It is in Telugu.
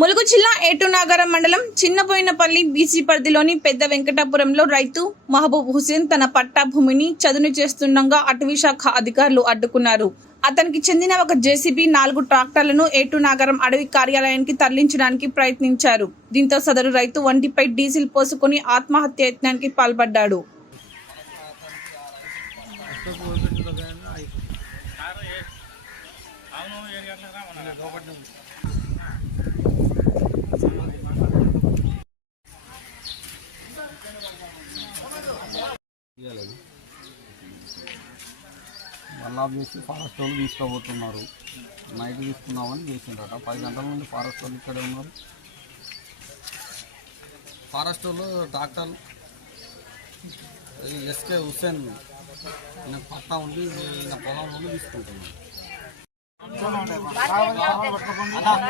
ములుగు జిల్లా ఏటూనాగరం మండలం చిన్నబోయినపల్లి బీసీ పరిధిలోని పెద్ద వెంకటాపురంలో రైతు మహబూబ్ హుసేన్ తన పట్టా భూమిని చదును చేస్తుండగా అటవీ శాఖ అధికారులు అడ్డుకున్నారు. అతనికి చెందిన ఒక జేసీబీ నాలుగు ట్రాక్టర్లను ఏటు నాగరం అడవి కార్యాలయానికి తరలించడానికి ప్రయత్నించారు. దీంతో సదరు రైతు వంటిపై డీజిల్ పోసుకుని ఆత్మహత్య యత్నానికి పాల్పడ్డాడు. తీయలేదు. మళ్ళా చేసి ఫారెస్ట్ వాళ్ళు తీసుకోబోతున్నారు నైట్ తీసుకున్నామని చేసిండ్రట. పది గంటల నుండి ఫారెస్ట్ వాళ్ళు ఇక్కడే ఉన్నారు. ఫారెస్ట్ వాళ్ళు డాక్టర్ ఎస్కే హుస్సేన్ ఈయన పట్టా ఉండి ఈయన పొలం నుండి